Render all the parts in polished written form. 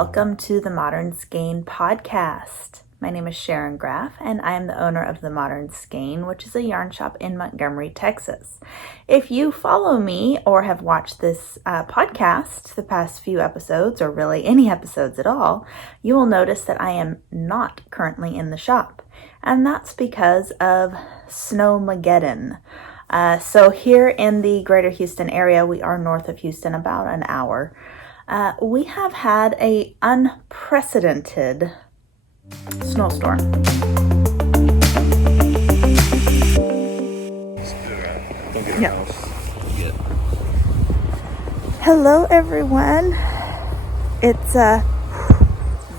welcome to the Modern Skein podcast. My name is Sharon Graff, and I am the owner of the Modern Skein, which is a yarn shop in Montgomery, Texas. If you follow me or have watched this podcast the past few episodes, or really any episodes at all, you will notice that I am not currently in the shop, and that's because of Snowmageddon. So here in the greater Houston area, we are north of Houston about an hour. We have had an unprecedented snowstorm. Yeah. Hello everyone. It's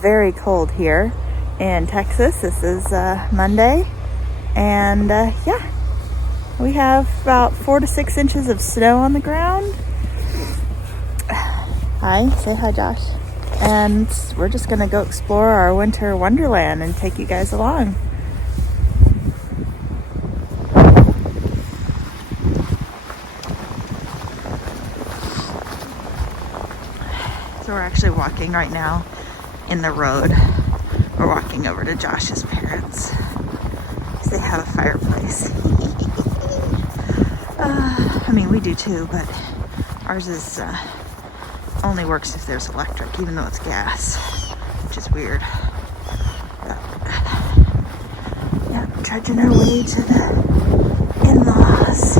very cold here in Texas. This is Monday, and yeah, we have about 4 to 6 inches of snow on the ground. Hi, say hi, Josh. And we're just gonna go explore our winter wonderland and take you guys along. So we're actually walking right now in the road. We're walking over to Josh's parents. They have a fireplace. I mean, we do too, but ours is only works if there's electric, even though it's gas, which is weird. But, yeah, trudging our way to the in-laws.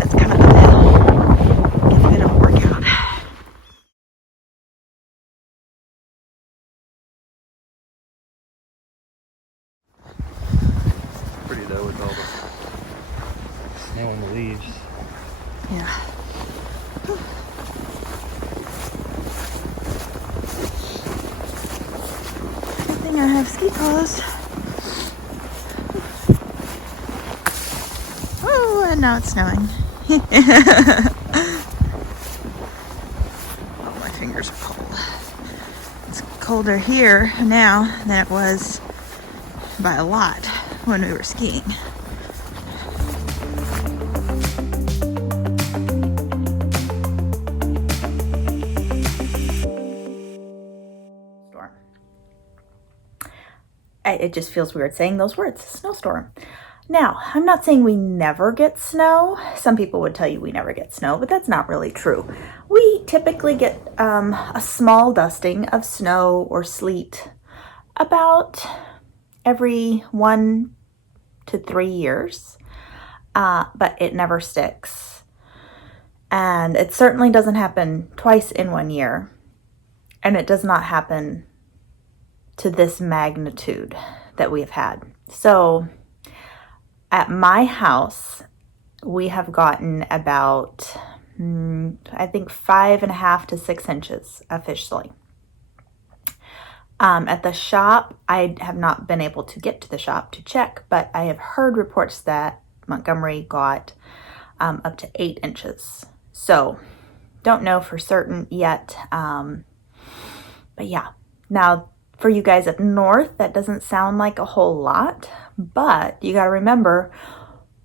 It's kind of uphill. Get a bit of a workout. Pretty though with all the snow and the leaves. Yeah. Good thing I have ski clothes. Oh, and now it's snowing. Oh, my fingers are cold. It's colder here now than it was by a lot when we were skiing. It just feels weird saying those words, snowstorm. Now, I'm not saying we never get snow. Some people would tell you we never get snow, but that's not really true. We typically get a small dusting of snow or sleet about every 1 to 3 years, but it never sticks. And it certainly doesn't happen twice in 1 year, and it does not happen to this magnitude that we have had. So at my house, we have gotten about, I think 5.5 to 6 inches officially. At the shop, I have not been able to get to the shop to check, but I have heard reports that Montgomery got up to 8 inches. So don't know for certain yet. But yeah, now for you guys up north, that doesn't sound like a whole lot, but you got to remember,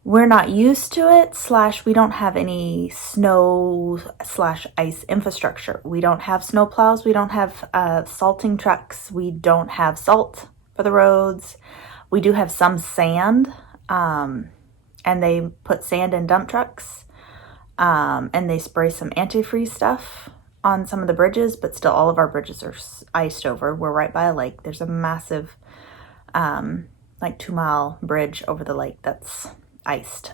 we're not used to it, / we don't have any snow / ice infrastructure. We don't have snow plows. We don't have salting trucks. We don't have salt for the roads. We do have some sand, and they put sand in dump trucks, and they spray some antifreeze stuff on some of the bridges, but still all of our bridges are iced over. We're right by a lake. There's a massive, like 2-mile bridge over the lake that's iced.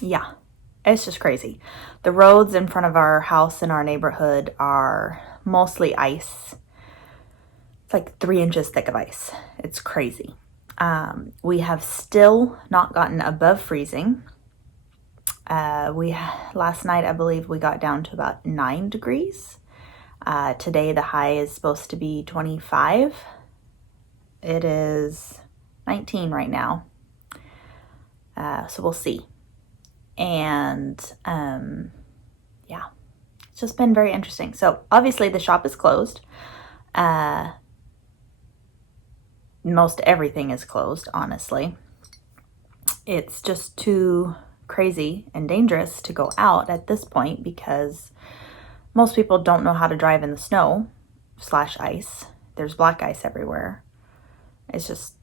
Yeah, it's just crazy. The roads in front of our house in our neighborhood are mostly ice. It's like 3 inches thick of ice. It's crazy. We have still not gotten above freezing. Last night, I believe we got down to about 9 degrees. Today, the high is supposed to be 25. It is 19 right now. So we'll see. And, yeah, it's just been very interesting. So obviously the shop is closed. Most everything is closed, honestly. It's just too crazy and dangerous to go out at this point because most people don't know how to drive in the snow / ice. There's black ice everywhere. It's just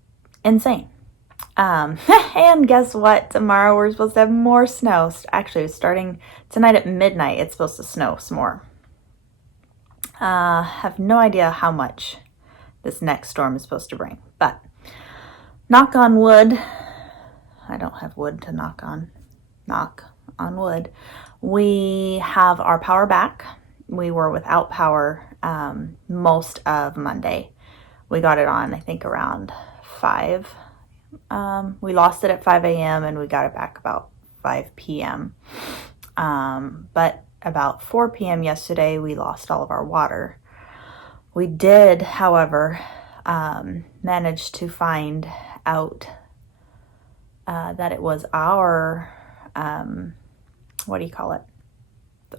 insane. And guess what? Tomorrow we're supposed to have more snow. Actually, starting tonight at midnight, it's supposed to snow some more. Have no idea how much this next storm is supposed to bring, but knock on wood. I don't have wood to knock on. Knock on wood. We have our power back. We were without power most of Monday. We got it on, I think, around 5. We lost it at 5 a.m. and we got it back about 5 p.m. But about 4 p.m. yesterday, we lost all of our water. We did, however, manage to find out that it was our, what do you call it?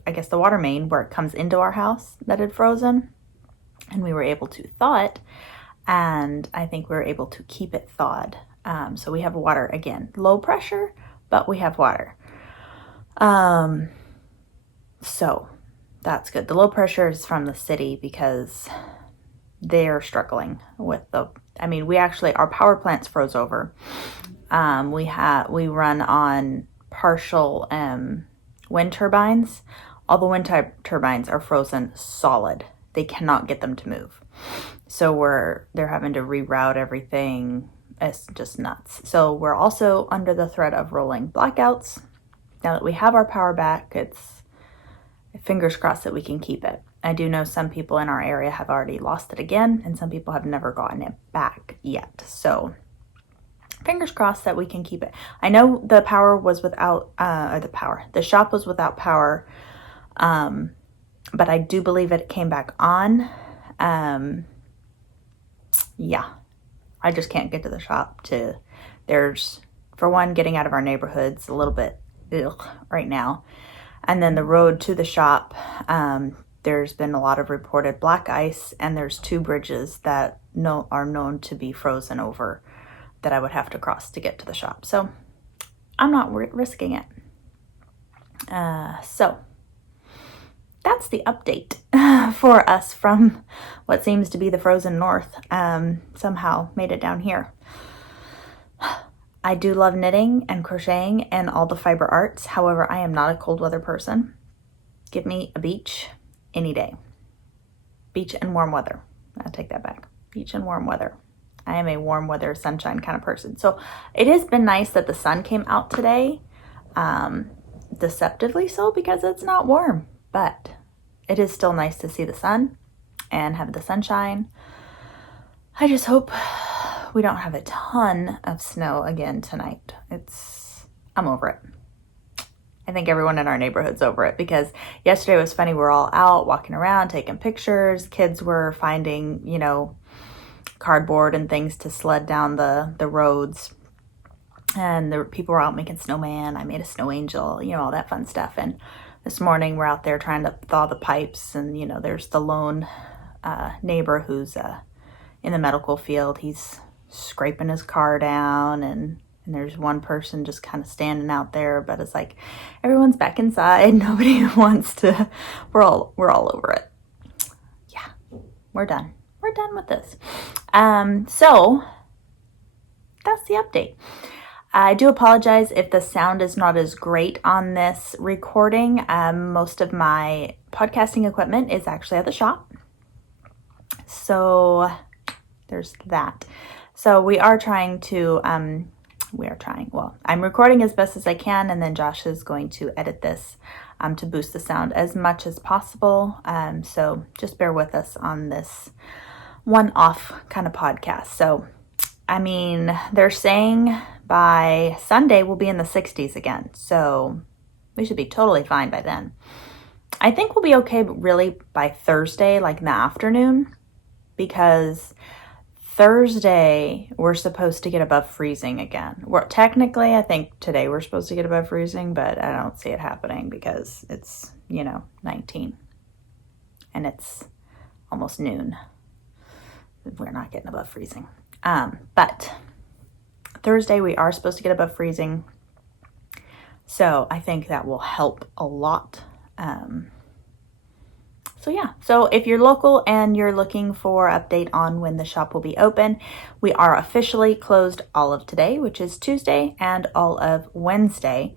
I guess the water main where it comes into our house that had frozen. And we were able to thaw it. And I think we were able to keep it thawed. So we have water again. Low pressure, but we have water. So that's good. The low pressure is from the city because they're struggling with our power plants froze over. We run on partial wind turbines. All the wind turbines are frozen solid. They cannot get them to move. So they're having to reroute everything. It's just nuts. So we're also under the threat of rolling blackouts. Now that we have our power back, it's fingers crossed that we can keep it. I do know some people in our area have already lost it again, and some people have never gotten it back yet. So fingers crossed that we can keep it. I know the power was without, the shop was without power, but I do believe it came back on. Yeah, I just can't get to the shop there's, for one, getting out of our neighborhood's a little bit right now. And then the road to the shop, there's been a lot of reported black ice, and there's 2 bridges that are known to be frozen over that I would have to cross to get to the shop. So I'm not risking it. So that's the update for us from what seems to be the frozen north. Somehow made it down here. I do love knitting and crocheting and all the fiber arts. However, I am not a cold weather person. Give me a beach any day. Beach and warm weather. I'll take that back. Beach and warm weather. I am a warm weather, sunshine kind of person. So it has been nice that the sun came out today. Deceptively so because it's not warm. But it is still nice to see the sun and have the sunshine. I just hope we don't have a ton of snow again tonight. I'm over it. I think everyone in our neighborhood's over it because yesterday was funny. We're all out walking around, taking pictures. Kids were finding, cardboard and things to sled down the roads. And the people were out making snowman. I made a snow angel, all that fun stuff. And this morning we're out there trying to thaw the pipes. And, there's the lone neighbor who's in the medical field. He's scraping his car down, and there's one person just kind of standing out there, but it's like everyone's back inside. Nobody wants to. We're all over it. Yeah, we're done with this. So that's the update. I do apologize if the sound is not as great on this recording. Most of my podcasting equipment is actually at the shop, so there's that. So we are trying to, I'm recording as best as I can, and then Josh is going to edit this to boost the sound as much as possible. So just bear with us on this one-off kind of podcast. So, they're saying by Sunday we'll be in the 60s again. So we should be totally fine by then. I think we'll be okay, but really by Thursday, like in the afternoon, because Thursday, we're supposed to get above freezing again. Technically, I think today we're supposed to get above freezing, but I don't see it happening because it's, 19. And it's almost noon. We're not getting above freezing. But Thursday, we are supposed to get above freezing. So I think that will help a lot. So yeah, so if you're local and you're looking for update on when the shop will be open, we are officially closed all of today, which is Tuesday, and all of Wednesday.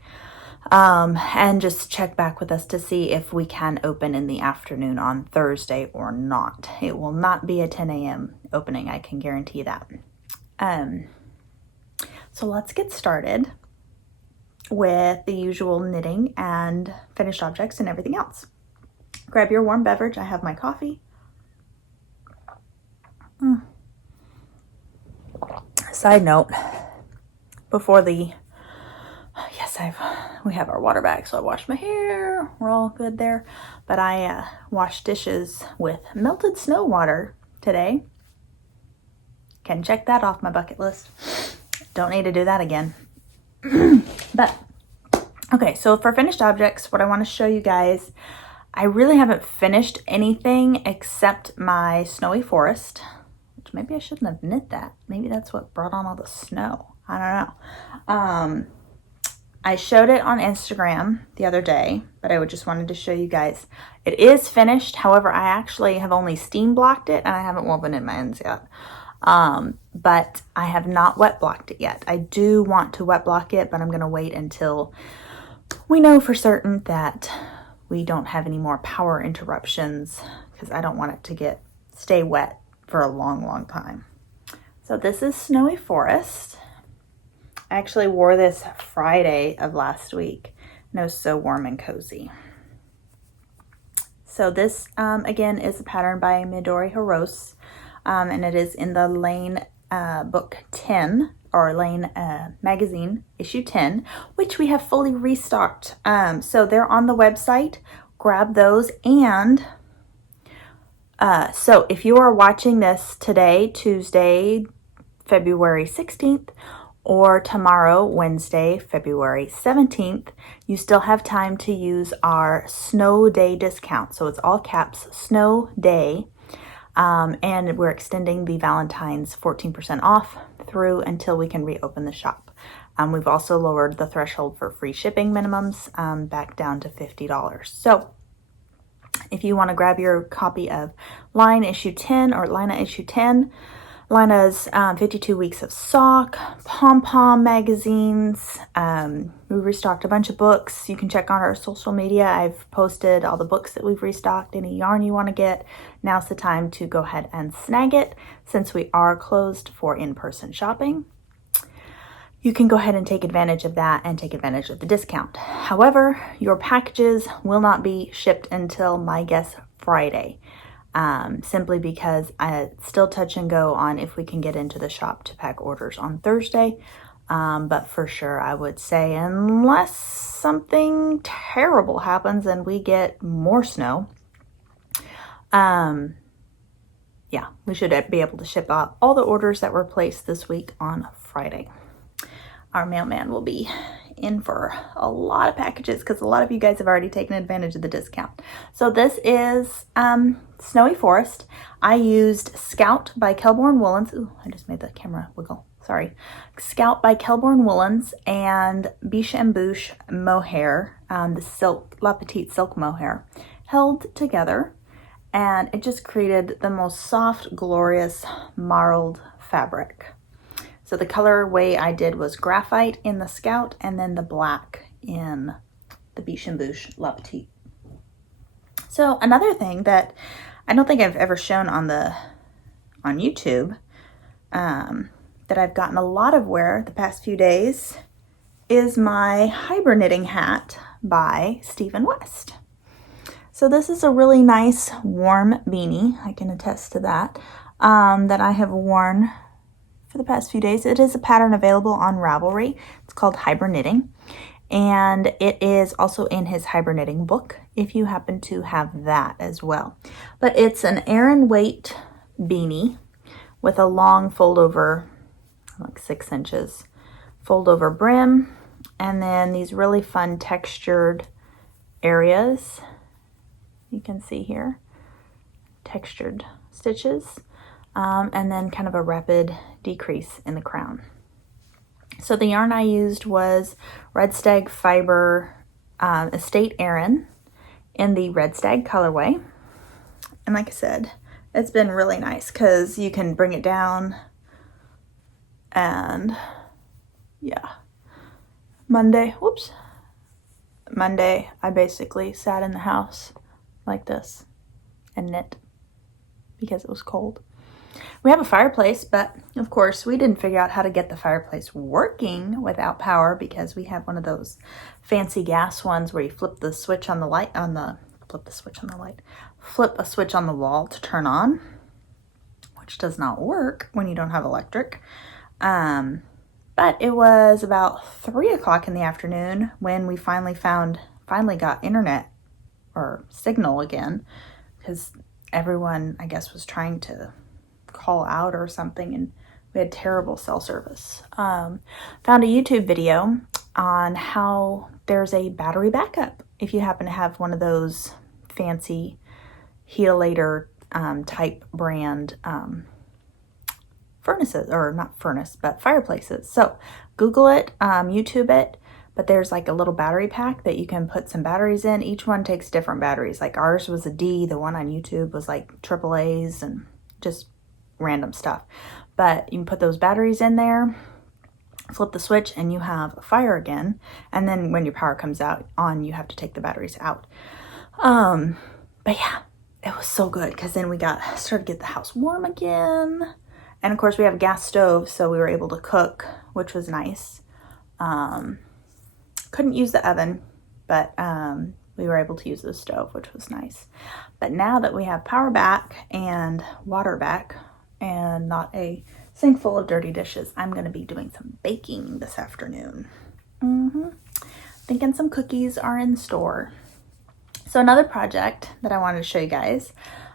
And just check back with us to see if we can open in the afternoon on Thursday or not. It will not be a 10 a.m. opening, I can guarantee that. So let's get started with the usual knitting and finished objects and everything else. Grab your warm beverage. I have my coffee. Side note, before we have our water back, so I washed my hair. We're all good there. But I washed dishes with melted snow water today. Can check that off my bucket list. Don't need to do that again. But, okay, so for finished objects, what I want to show you guys, I really haven't finished anything except my snowy forest, which maybe I shouldn't have knit that. Maybe that's what brought on all the snow. I don't know. I showed it on Instagram the other day, but I just wanted to show you guys. It is finished. However, I actually have only steam blocked it and I haven't woven in my ends yet. But I have not wet blocked it yet. I do want to wet block it, but I'm going to wait until we know for certain that we don't have any more power interruptions, because I don't want it to stay wet for a long time. So this is Snowy Forest. I actually wore this Friday of last week, and it was so warm and cozy. So this, again, is a pattern by Midore Hirose, and it is in the Laine book 10, or Laine magazine issue 10, which we have fully restocked. So they're on the website. Grab those. And so if you are watching this today, Tuesday, February 16th, or tomorrow, Wednesday, February 17th, you still have time to use our Snow Day discount. So it's all caps, Snow Day. And we're extending the Valentine's 14% off through until we can reopen the shop. We've also lowered the threshold for free shipping minimums back down to $50. So if you want to grab your copy of Line issue 10 or Lina issue 10, Lina's 52 weeks of sock, pom-pom magazines. We restocked a bunch of books. You can check on our social media. I've posted all the books that we've restocked. Any yarn you want to get, now's the time to go ahead and snag it, since we are closed for in-person shopping. You can go ahead and take advantage of that and take advantage of the discount. However, your packages will not be shipped until, my guess, Friday. Simply because it's still touch and go on if we can get into the shop to pack orders on Thursday. But for sure, I would say, unless something terrible happens and we get more snow, yeah, we should be able to ship out all the orders that were placed this week on Friday. Our mailman will be in for a lot of packages because a lot of you guys have already taken advantage of the discount. So this is Snowy Forest. I used Scout by Kelborn Woolens. Ooh, I just made the camera wiggle. Sorry. Scout by Kelborn Woolens and Biche and Bouche mohair, the silk, La Petite silk mohair, held together, and it just created the most soft, glorious marled fabric. So the colorway I did was graphite in the Scout and then the black in the Biche and Bouche La Petite. So another thing that I don't think I've ever shown on YouTube, that I've gotten a lot of wear the past few days, is my Hiberknitting hat by Stephen West. So this is a really nice warm beanie, I can attest to that, that I have worn for the past few days. It is a pattern available on Ravelry. It's called Hiberknitting, and it is also in his Hiberknitting book if you happen to have that as well. But it's an Aran weight beanie with a long fold over, like 6 inches, fold over brim, and then these really fun textured areas. You can see here, textured stitches, and then kind of a rapid decrease in the crown. So the yarn I used was Red Stag Fiber Estate Aran in the Red Stag colorway. And like I said, it's been really nice because you can bring it down. And yeah, Monday, I basically sat in the house like this and knit because it was cold. We have a fireplace, but of course we didn't figure out how to get the fireplace working without power because we have one of those fancy gas ones where you flip a switch on the wall to turn on, which does not work when you don't have electric. But it was about 3 o'clock in the afternoon when we finally got internet or signal again, because everyone, I guess, was trying to call out or something, and we had terrible cell service. Found a YouTube video on how there's a battery backup if you happen to have one of those fancy Heatolator type brand furnaces, or not furnace, but fireplaces. So Google it, YouTube it, but there's like a little battery pack that you can put some batteries in. Each one takes different batteries. Like ours was a D, the one on YouTube was like AAA's and just random stuff. But you can put those batteries in there, flip the switch, and you have a fire again. And then when your power comes on, you have to take the batteries out. But yeah, it was so good because then we started to get the house warm again. And of course we have a gas stove, so we were able to cook, which was nice. Couldn't use the oven, but we were able to use the stove, which was nice. But now that we have power back and water back and not a sink full of dirty dishes, I'm going to be doing some baking this afternoon. Thinking some cookies are in store. So another project that I wanted to show you guys,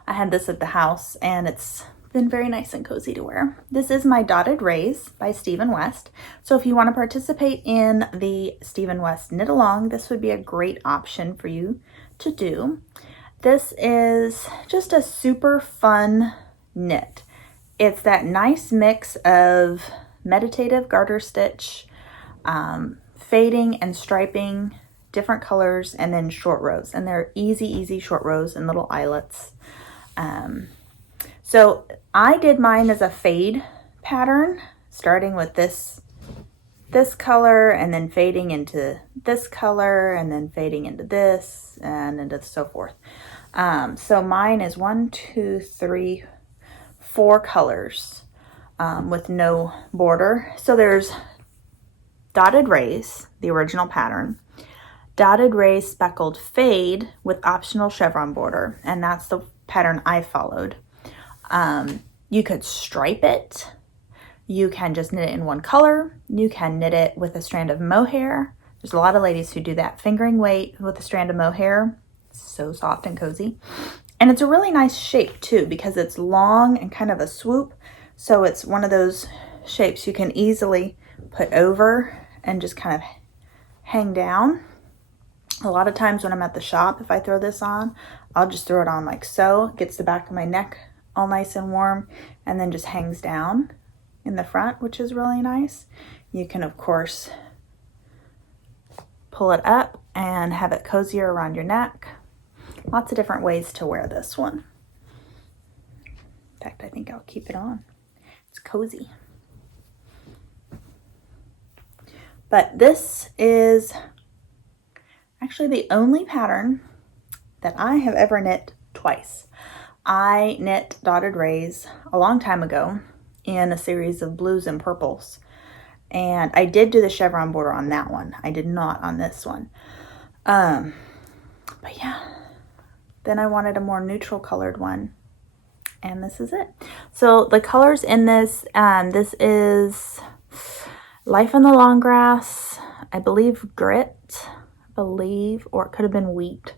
I had this at the house and it's been very nice and cozy to wear. This is my Dotted Rays by Stephen West. So if you want to participate in the Stephen West knit along, this would be a great option for you to do. This is just a super fun knit. It's that nice mix of meditative garter stitch, fading and striping, different colors, and then short rows. And they're easy short rows and little eyelets. So I did mine as a fade pattern, starting with this color and then fading into this color and then fading into this and into so forth. So mine is 1, 2, 3, 4 colors with no border. So there's Dotted Rays, the original pattern, Dotted Rays speckled fade with optional chevron border, and that's the pattern I followed. You could stripe it. You can just knit it in one color. You can knit it with a strand of mohair. There's a lot of ladies who do that. Fingering weight with a strand of mohair. So soft and cozy. And it's a really nice shape too because it's long and kind of a swoop. So it's one of those shapes you can easily put over and just kind of hang down. A lot of times when I'm at the shop, if I throw this on, I'll just throw it on like so. It gets the back of my neck all nice and warm and then just hangs down in the front, which is really nice. You can, of course, pull it up and have it cozier around your neck. Lots of different ways to wear this one. In fact, I think I'll keep it on. It's cozy. But this is actually the only pattern that I have ever knit twice. I knit Dotted Rays a long time ago in a series of blues and purples. And I did do the chevron border on that one. I did not on this one. But yeah, then I wanted a more neutral colored one. And this is it. So the colors in this, this is Life in the Long Grass, I believe Grit, or it could have been Wheat.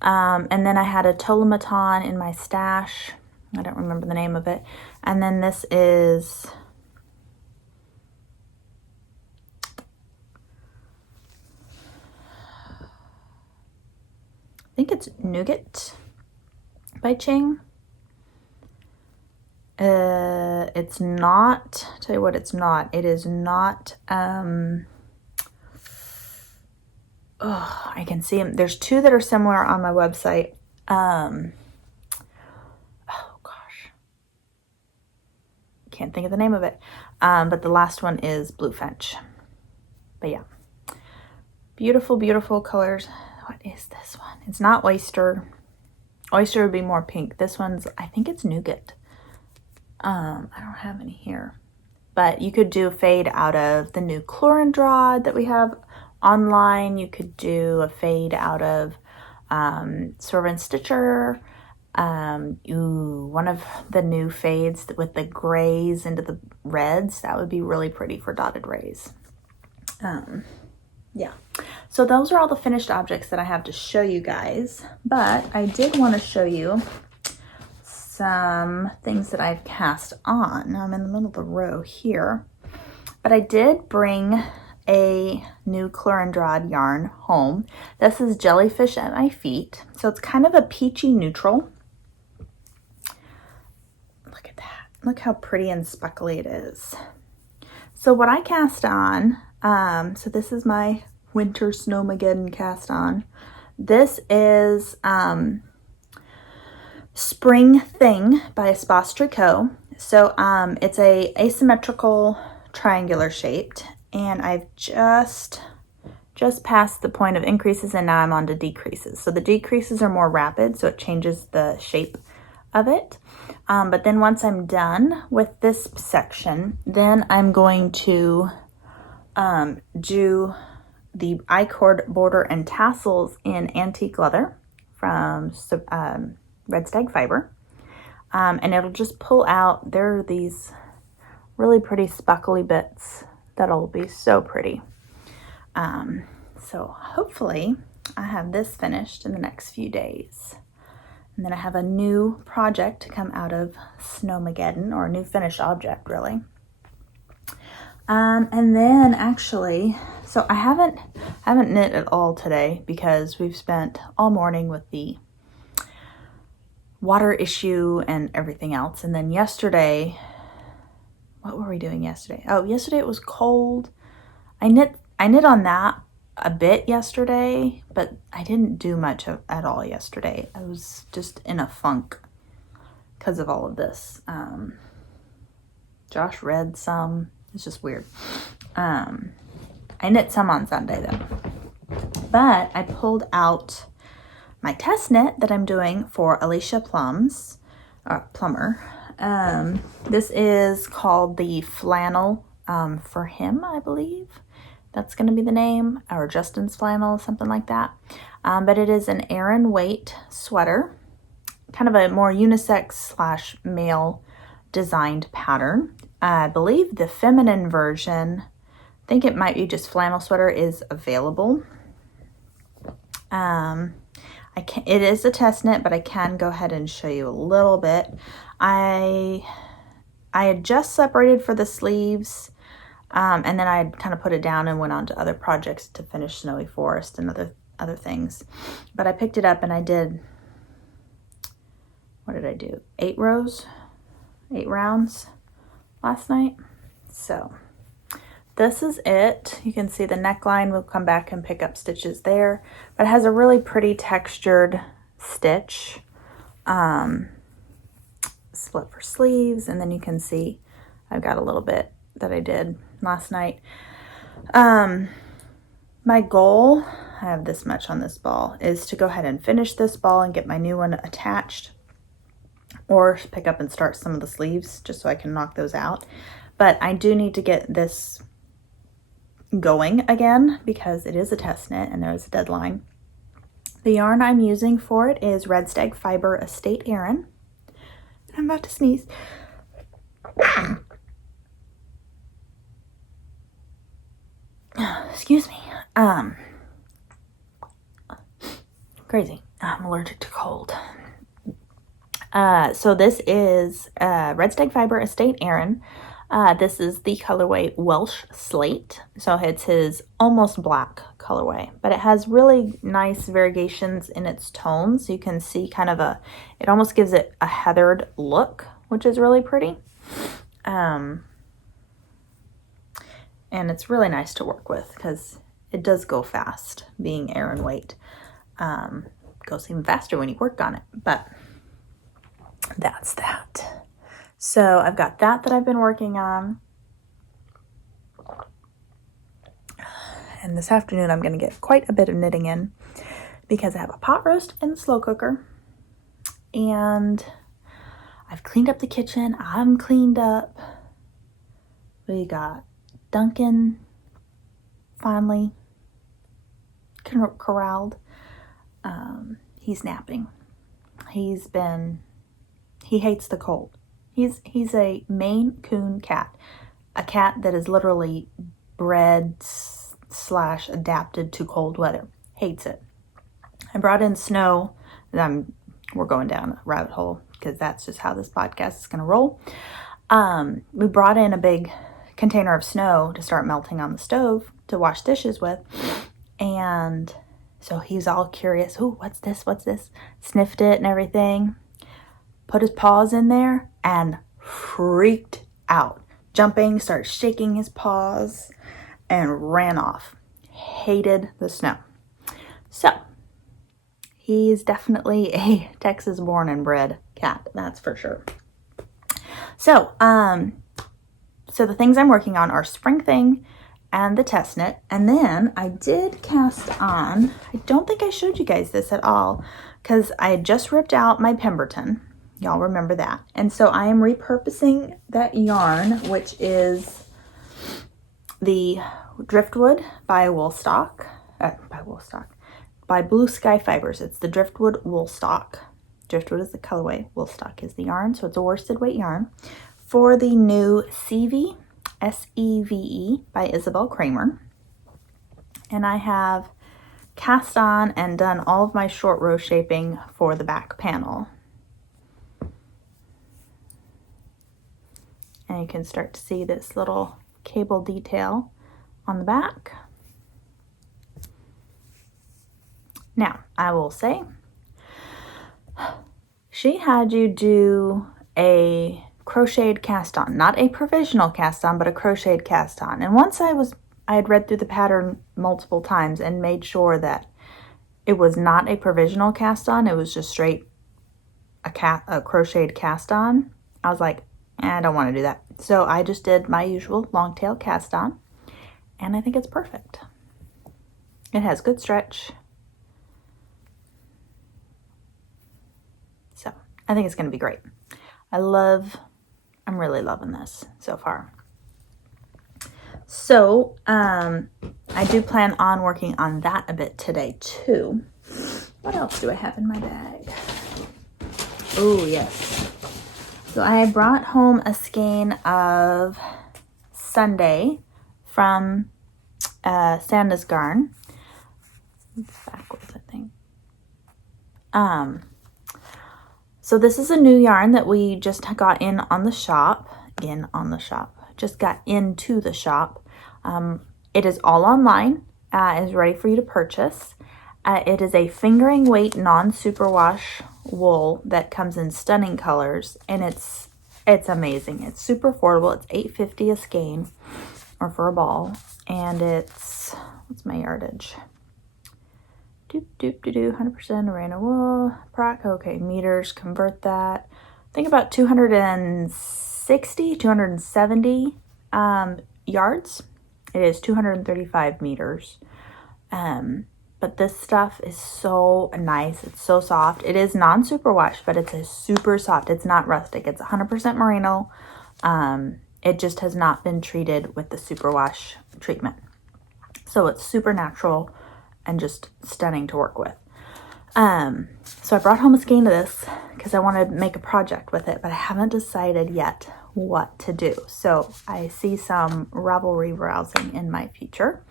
And then I had a Tolomaton in my stash. I don't remember the name of it. And then this is, I think it's Nougat by Ching. It's not, tell you what it's not. It is not, I can see them. There's two that are similar on my website. can't think of the name of it. But the last one is Blue Finch. But yeah, beautiful, beautiful colors. What is this one? It's not Oyster. Oyster would be more pink. This one's, I think it's Nougat. I don't have any here. But you could do a fade out of the new Chlorindrod that we have online. You could do a fade out of Swerve & Stitcher. One of the new fades with the grays into the reds. That would be really pretty for dotted rays. Yeah. So those are all the finished objects that I have to show you guys. But I did want to show you some things that I've cast on. I'm in the middle of the row here, but I did bring a new Chlorindrod yarn home. This is Jellyfish at My Feet. So it's kind of a peachy neutral. Look at that. Look how pretty and speckly it is. So what I cast on, so this is my Winter Snowmageddon cast on. This is Spring Thing by Espace Tricot. So it's a asymmetrical triangular shaped, and I've just passed the point of increases, and now I'm on to decreases. So the decreases are more rapid, so it changes the shape of it. But then once I'm done with this section, then I'm going to do the I-cord border and tassels in antique leather from Red Stag Fiber, and it'll just pull out. There are these really pretty speckly bits that'll be so pretty. So hopefully I have this finished in the next few days, and then I have a new project to come out of Snowmageddon, or a new finished object really. And then actually, so I haven't knit at all today because we've spent all morning with the water issue and everything else. And then yesterday, what were we doing yesterday? Oh, yesterday it was cold. I knit on that a bit yesterday, but I didn't do much at all yesterday. I was just in a funk because of all of this. Josh read some. It's just weird. I knit some on Sunday though. But I pulled out my test knit that I'm doing for Alicia Plummer. This is called the Flannel for Him, I believe. That's going to be the name, or Justin's Flannel, something like that. But it is an Aran weight sweater, kind of a more unisex / male designed pattern. I believe the feminine version, I think it might be just flannel sweater, is available. It is a test knit, but I can go ahead and show you a little bit. I had just separated for the sleeves, and then I had kind of put it down and went on to other projects to finish Snowy Forest and other things. But I picked it up and I did, what did I do? 8 rounds last night. So this is it. You can see the neckline. We'll come back and pick up stitches there, but it has a really pretty textured stitch. Split for sleeves, and then you can see I've got a little bit that I did last night. My goal, I have this much on this ball, is to go ahead and finish this ball and get my new one attached, or pick up and start some of the sleeves just so I can knock those out. But I do need to get this going again because it is a test knit and there is a deadline. The yarn I'm using for it is Red Stag Fiber Estate Aran. I'm about to sneeze. Excuse me. Crazy. I'm allergic to cold. So this is Red Stag Fiber Estate Aran. This is the colorway Welsh Slate. So it's his almost black colorway, but it has really nice variegations in its tones. You can see kind of it almost gives it a heathered look, which is really pretty. And it's really nice to work with because it does go fast, being Aran weight. Goes even faster when you work on it, but that's that. So I've got that I've been working on. And this afternoon I'm going to get quite a bit of knitting in because I have a pot roast in the slow cooker. And I've cleaned up the kitchen. I'm cleaned up. We got Duncan finally corralled. He's napping. He hates the cold. He's a Maine Coon cat. A cat that is literally bred / adapted to cold weather. Hates it. I brought in snow. We're going down a rabbit hole because that's just how this podcast is going to roll. We brought in a big container of snow to start melting on the stove to wash dishes with. And so he's all curious. Ooh, what's this? What's this? Sniffed it and everything. Put his paws in there and freaked out. Jumping, started shaking his paws and ran off. Hated the snow. So he's definitely a Texas born and bred cat. That's for sure. So, so the things I'm working on are Spring Thing and the test knit. And then I did cast on, I don't think I showed you guys this at all because I had just ripped out my Pemberton. Y'all remember that. And so I am repurposing that yarn, which is the Driftwood by Woolstock, by Blue Sky Fibers. It's the Driftwood Woolstock. Driftwood is the colorway, Woolstock is the yarn, so it's a worsted weight yarn. For the new Seve, S-E-V-E by Isabell Kramer. And I have cast on and done all of my short row shaping for the back panel. And you can start to see this little cable detail on the back. Now, I will say, she had you do a crocheted cast on, not a provisional cast on, but a crocheted cast on. And once I had read through the pattern multiple times and made sure that it was not a provisional cast on, it was just straight a crocheted cast on. I was like, I don't want to do that. So I just did my usual long tail cast on, and I think it's perfect. It has good stretch. So I think it's going to be great. I'm really loving this so far. So I do plan on working on that a bit today too. What else do I have in my bag? Oh, yes. So I brought home a skein of Sunday from Santa's Garn. It's backwards, I think. So this is a new yarn that we just got in on the shop. Just got into the shop. It is all online. It is ready for you to purchase. It is a fingering weight non-superwash wool that comes in stunning colors, and it's amazing. It's super affordable. It's $8.50 a skein, or for a ball, and it's, what's my yardage? 100% merino wool. Okay, meters, convert that. I think about 270 yards. It is 235 meters. But this stuff is so nice. It's so soft. It is non-superwash, but it's a super soft. It's not rustic. It's 100% merino. It just has not been treated with the superwash treatment. So it's super natural and just stunning to work with. So I brought home a skein of this because I wanted to make a project with it, but I haven't decided yet what to do. So I see some Ravelry browsing in my future.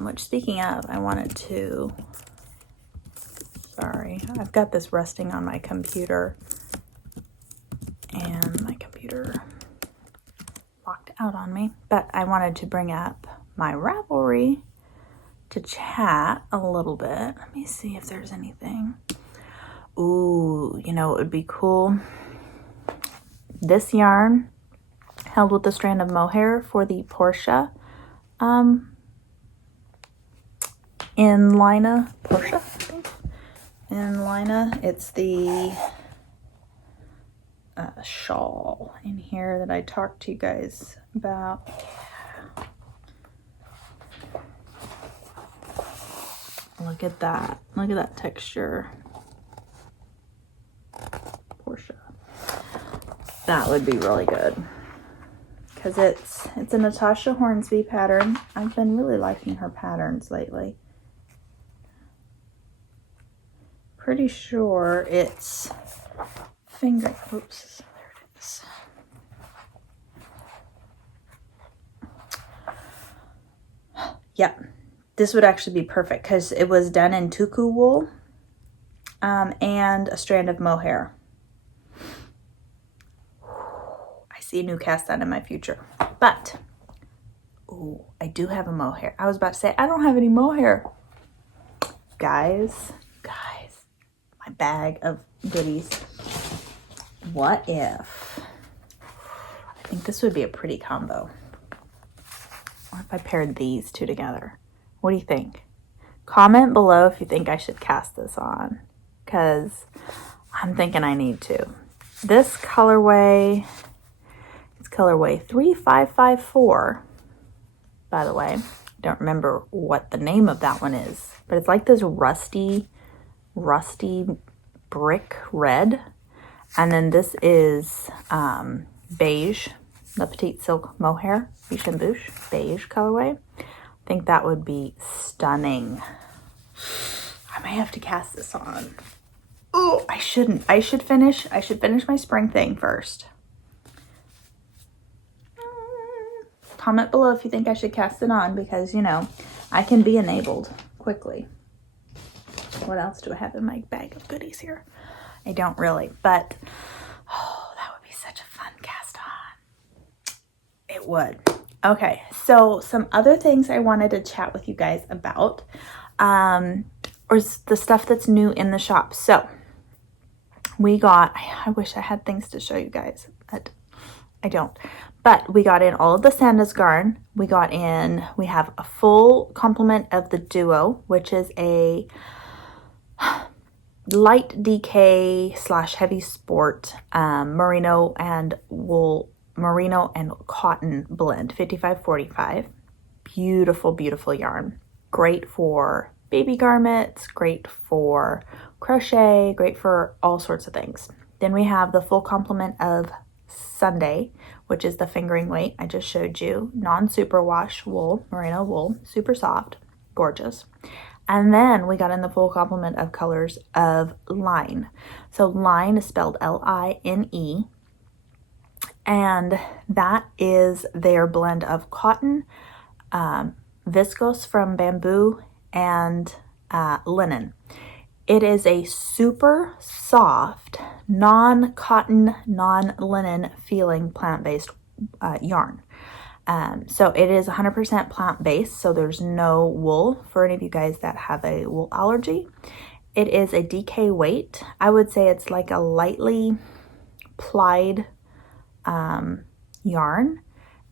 Which, speaking of, I wanted to, sorry, I've got this resting on my computer, and my computer locked out on me, but I wanted to bring up my Ravelry to chat a little bit. Let me see if there's anything. Ooh, you know, it would be cool. This yarn held with the strand of mohair for the Portia, in Laine, Portia, I think. In Laine, it's the shawl in here that I talked to you guys about. Look at that. Look at that texture. Portia. That would be really good. Because it's a Natasha Hornsby pattern. I've been really liking her patterns lately. Pretty sure it's finger. Oops, there it is. Yep, this would actually be perfect because it was done in tuku wool and a strand of mohair. I see a new cast on in my future, but oh, I do have a mohair. I was about to say I don't have any mohair, guys. My bag of goodies. What if? I think this would be a pretty combo. What if I paired these two together? What do you think? Comment below if you think I should cast this on, because I'm thinking I need to. This colorway, it's colorway 3554, by the way. I don't remember what the name of that one is, but it's like this rusty brick red. And then this is beige, the Petite Silk Mohair, Biche and Bouche, beige colorway. I think that would be stunning. I may have to cast this on. Oh, I shouldn't. I should finish my spring thing first. Comment below if you think I should cast it on, because, you know, I can be enabled quickly. What else do I have in my bag of goodies here? I don't really, but oh, that would be such a fun cast on. It would. Okay, so some other things I wanted to chat with you guys about, or the stuff that's new in the shop. So we got, I wish I had things to show you guys, but I don't. But we got in all of the Sanda's garn. We have a full complement of the Duo, which is a light DK / heavy sport merino and cotton blend, 55-45. Beautiful yarn. Great for baby garments, great for crochet, great for all sorts of things. Then we have the full complement of Sunday, which is the fingering weight I just showed you, non-superwash wool, merino wool, super soft, gorgeous. And then we got in the full complement of colors of Laine. So Laine is spelled L-I-N-E. And that is their blend of cotton, viscose from bamboo, and linen. It is a super soft, non-cotton, non-linen feeling plant-based yarn. So it is 100% plant-based, so there's no wool for any of you guys that have a wool allergy. It is a DK weight. I would say it's like a lightly plied yarn.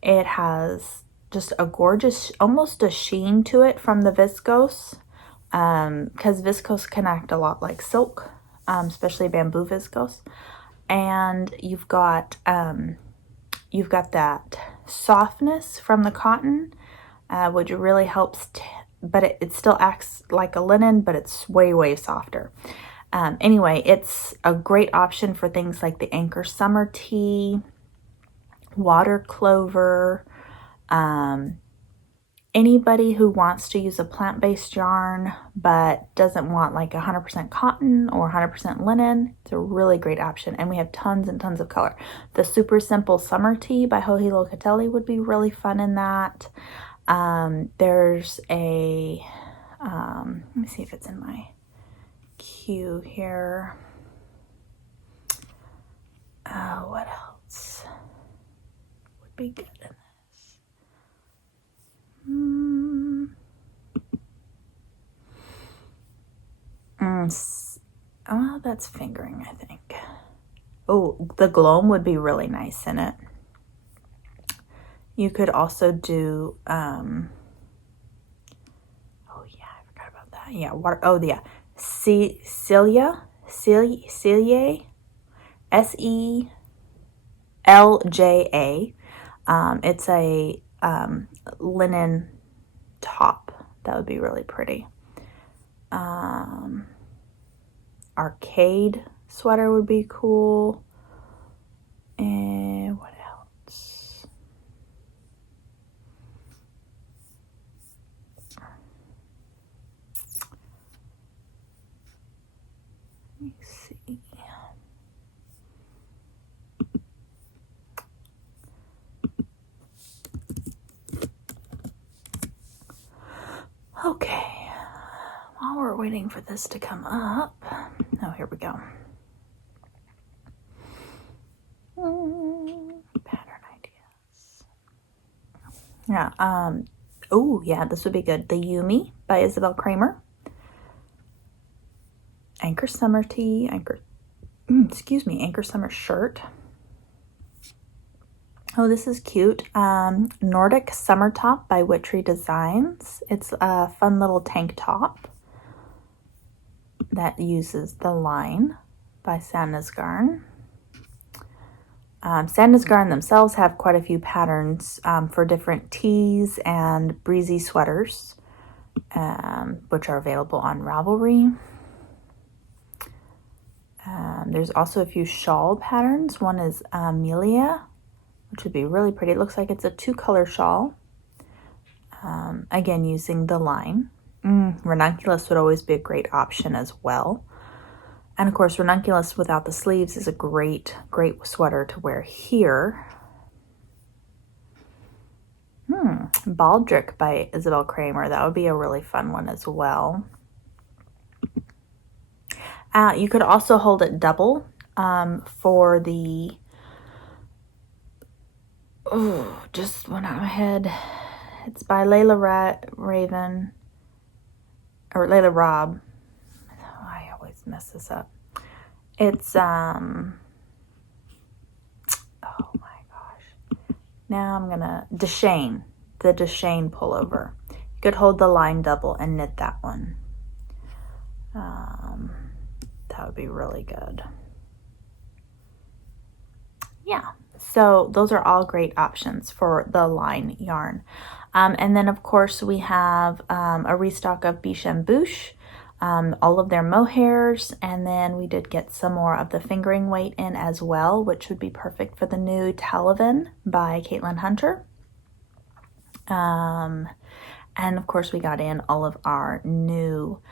It has just a gorgeous, almost a sheen to it from the viscose, because viscose can act a lot like silk, especially bamboo viscose. And you've got that softness from the cotton, which really helps, but it still acts like a linen, but it's way softer. Anyway, it's a great option for things like the Anchor Summer Tea, Water Clover, anybody who wants to use a plant-based yarn but doesn't want like 100% cotton or 100% linen. It's a really great option, and we have tons and tons of color. The Super Simple Summer Tea by Joji Locatelli would be really fun in that. There's a let me see if it's in my queue here. What else would be good in this? Oh, that's fingering, I think. Oh, the gloam would be really nice in it. You could also do, oh yeah, I forgot about that. Yeah, water, oh yeah, Celia, Selie, LJA. It's a linen top. That would be really pretty. Arcade sweater would be cool. And what else? Let me see. Okay, while we're waiting for this to come up, oh, here we go. Pattern ideas. Yeah, oh yeah, this would be good. The Yumi by Isabell Kramer. Anchor Summer Tee, Anchor Summer Shirt. Oh, this is cute. Nordic Summer Top by Witchery Designs. It's a fun little tank top that uses the Laine by Sandnesgarn. Sandnesgarn themselves have quite a few patterns for different tees and breezy sweaters, which are available on Ravelry. There's also a few shawl patterns. One is Amelia, which would be really pretty. It looks like it's a 2-color shawl. Again, using the Laine. Ranunculus would always be a great option as well. And of course, ranunculus without the sleeves is a great sweater to wear here. Baldric by Isabell Kramer. That would be a really fun one as well. You could also hold it double for the... Oh, just went out of my head. It's by Layla Robb. Oh, I always mess this up. It's oh my gosh. Now I'm gonna Deshane, the Deshane pullover. You could hold the line double and knit that one. That would be really good. Yeah. So those are all great options for the Laine yarn. And then of course we have a restock of Biche and Bouche, all of their mohairs, and then we did get some more of the fingering weight in as well, which would be perfect for the new Talavin by Caitlin Hunter. And of course we got in all of our new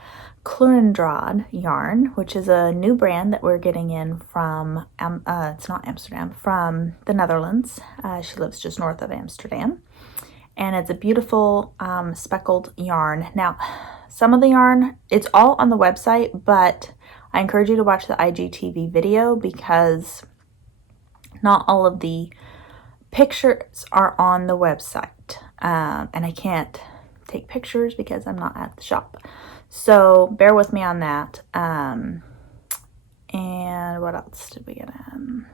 Kloorendraad yarn, which is a new brand that we're getting in from, it's not Amsterdam, from the Netherlands. She lives just north of Amsterdam. And it's a beautiful speckled yarn. Now, some of the yarn, it's all on the website, but I encourage you to watch the IGTV video because not all of the pictures are on the website. And I can't take pictures because I'm not at the shop. So bear with me on that. And what else did we get in?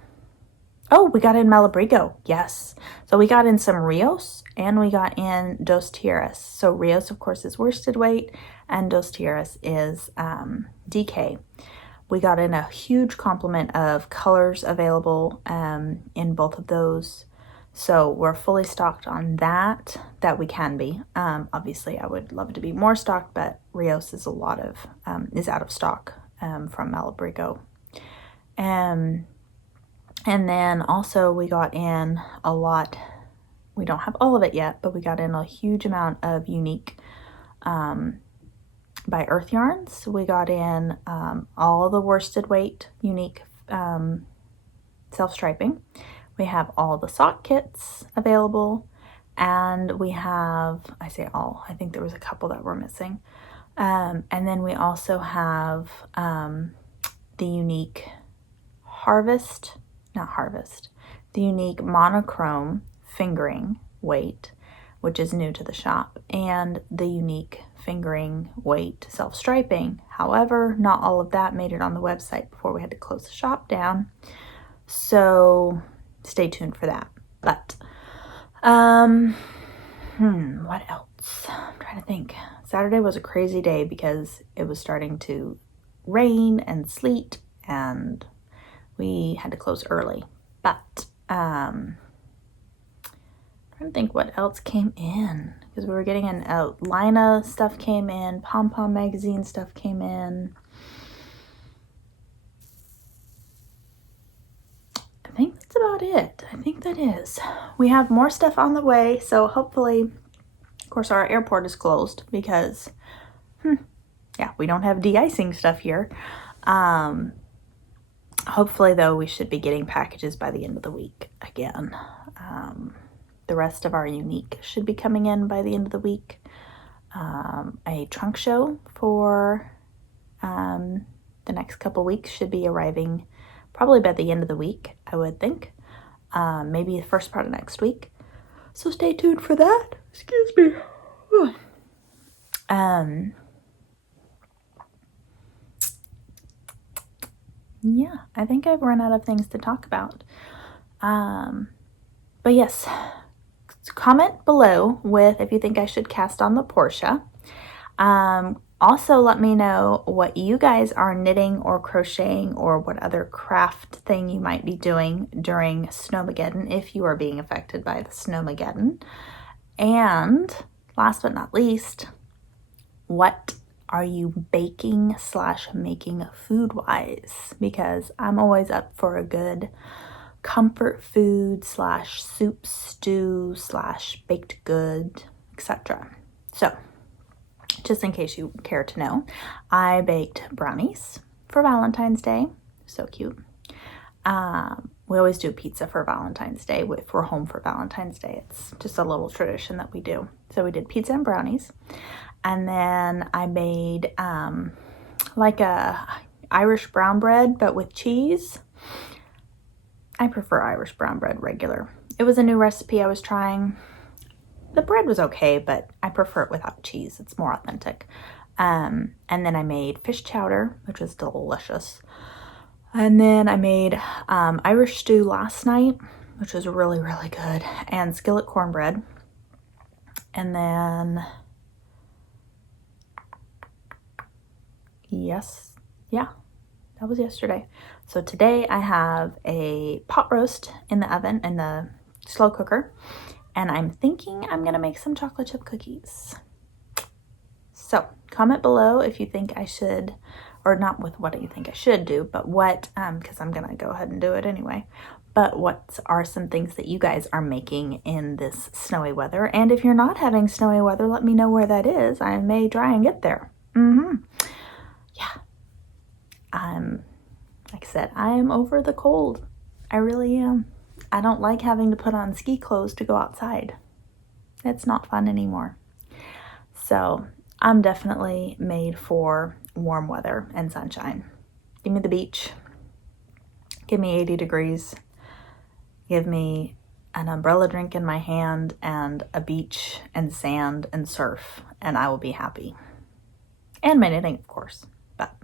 Oh, we got in Malabrigo. Yes. So we got in some Rios and we got in Dos Tijeras. So Rios, of course, is worsted weight and Dos Tijeras is DK. We got in a huge complement of colors available in both of those. So we're fully stocked on that we can be. Obviously, I would love to be more stocked, but Rios is is out of stock from Malabrigo. And then also we got in a lot, we don't have all of it yet, but we got in a huge amount of unique by Earth Yarns. We got in all the worsted weight unique self-striping. We have all the sock kits available, and we have, I say all, I think there was a couple that were missing. And then we also have the unique the unique monochrome fingering weight, which is new to the shop, and the unique fingering weight self-striping. However, not all of that made it on the website before we had to close the shop down. So stay tuned for that. But what else? I'm trying to think. Saturday was a crazy day because it was starting to rain and sleet and we had to close early. But Trying to think what else came in, because we were getting in Laine stuff came in, Pom Pom magazine stuff came in. I think that's about it. I think that is. We have more stuff on the way, so hopefully, of course, our airport is closed because, yeah, we don't have de-icing stuff here. Hopefully, though, we should be getting packages by the end of the week again. The rest of our unique should be coming in by the end of the week. A trunk show for the next couple weeks should be arriving probably by the end of the week, I would think. Maybe the first part of next week. So stay tuned for that. Excuse me. Yeah, I think I've run out of things to talk about. But yes, comment below with if you think I should cast on the Portia. Also, let me know what you guys are knitting or crocheting or what other craft thing you might be doing during Snowmageddon if you are being affected by the Snowmageddon. And last but not least, what are you baking / making food-wise? Because I'm always up for a good comfort food / soup, stew / baked good, etc. So, just in case you care to know, I baked brownies for Valentine's Day. So cute. We always do pizza for Valentine's Day if we're home for Valentine's Day. It's just a little tradition that we do. So we did pizza and brownies. And then I made like a Irish brown bread, but with cheese. I prefer Irish brown bread regular. It was a new recipe I was trying. The bread was okay, but I prefer it without cheese. It's more authentic. And then I made fish chowder, which was delicious. And then I made Irish stew last night, which was really, really good. And skillet cornbread. And then, that was yesterday. So today I have a pot roast in the oven, in the slow cooker. And I'm thinking I'm going to make some chocolate chip cookies. So comment below if you think I should, or not with what you think I should do, but what, because I'm going to go ahead and do it anyway. But what are some things that you guys are making in this snowy weather? And if you're not having snowy weather, let me know where that is. I may try and get there. Yeah. Like I said, I am over the cold. I really am. I don't like having to put on ski clothes to go outside. It's not fun anymore. So I'm definitely made for warm weather and sunshine. Give me the beach. Give me 80 degrees. Give me an umbrella drink in my hand and a beach and sand and surf, and I will be happy. And my knitting, of course. But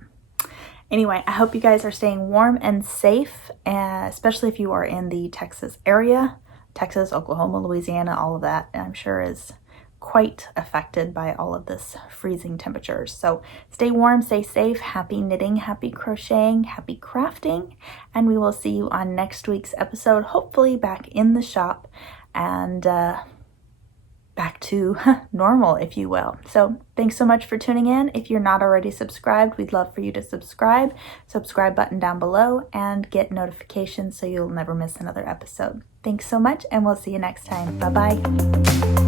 anyway, I hope you guys are staying warm and safe, especially if you are in the Texas area. Texas, Oklahoma, Louisiana, all of that, I'm sure is quite affected by all of this freezing temperatures. So stay warm, stay safe, happy knitting, happy crocheting, happy crafting, and we will see you on next week's episode, hopefully back in the shop and back to normal, if you will. So thanks so much for tuning in. If you're not already subscribed, we'd love for you to subscribe. Subscribe button down below and get notifications so you'll never miss another episode. Thanks so much, and we'll see you next time. Bye-bye.